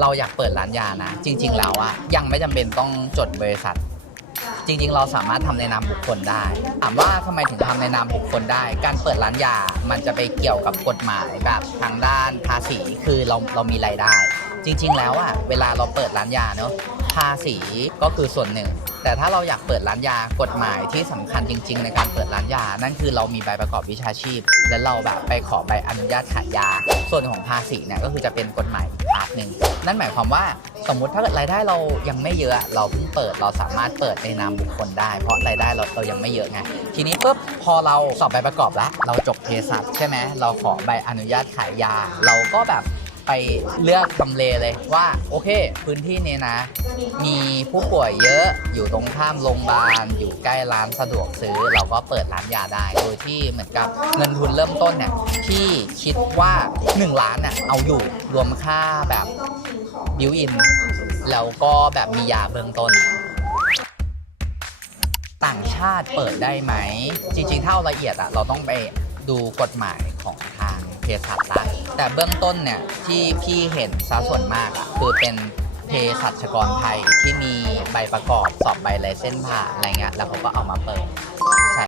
เราอยากเปิดร้านยานะ จริง ๆ แล้วอะยังไม่จำเป็นต้องจดบริษัท จริง ๆ เราสามารถทำในนามบุคคลได้ ถามว่าทำไมถึงทำในนามบุคคลได้ การเปิดร้านยา มันจะไปเกี่ยวกับกฎหมายแบบทางด้านภาษี คือเราเรามีรายได้ จริง ๆ แล้วอะเวลาเราเปิดร้านยาเนอะภาษีก็คือส่วนหนึ่ง แต่ถ้าเราอยากเปิดร้านยากฎหมายที่สำคัญจริง ๆ ในการเปิดร้านยา นั่นคือเรามีใบประกอบวิชาชีพ และเราแบบไปขอใบอนุญาตขายยา ส่วนของภาษีเนี่ยก็คือจะเป็นกฎหมายอีกพาร์ทหนึ่งนั่นหมายความว่าสมมุติถ้าเกิดรายได้เรายังไม่เยอะ เราเพิ่งเปิดเราสามารถเปิดในนามบุคคลได้ เพราะรายได้เราเรายังไม่เยอะไงทีนี้ปุ๊บพอเราสอบใบประกอบแล้ว เราจบเภสัชใช่ไหมเราขอใบอนุญาตขายยา เราก็แบบ ไปเลือกทำเลเลยว่าโอเค พื้นที่นี้นะ มีผู้ป่วยเยอะอยู่ตรงข้ามโรงพยาบาลอยู่ใกล้ร้านสะดวกซื้อ เราก็เปิดร้านยาได้โดยที่เหมือนกับเงินทุนเริ่มต้นเนี่ยที่คิดว่า 1 ล้านน่ะเอาอยู่รวมค่าแบบบิวอินแล้วก็แบบมียาเบื้องต้นต่างชาติเปิดได้ไหม จริงๆ ถ้าเอาละเอียดอะเราต้องไปดูกฎหมายของทาง เภสัชละแต่เบื้องต้นเนี่ยที่พี่เห็นซะส่วนมากอะคือเป็นเภสัชกรไทยที่มีใบประกอบสอบใบไลเส้นผ่าอะไรเงี้ยแล้วเขาก็เอามาเปิด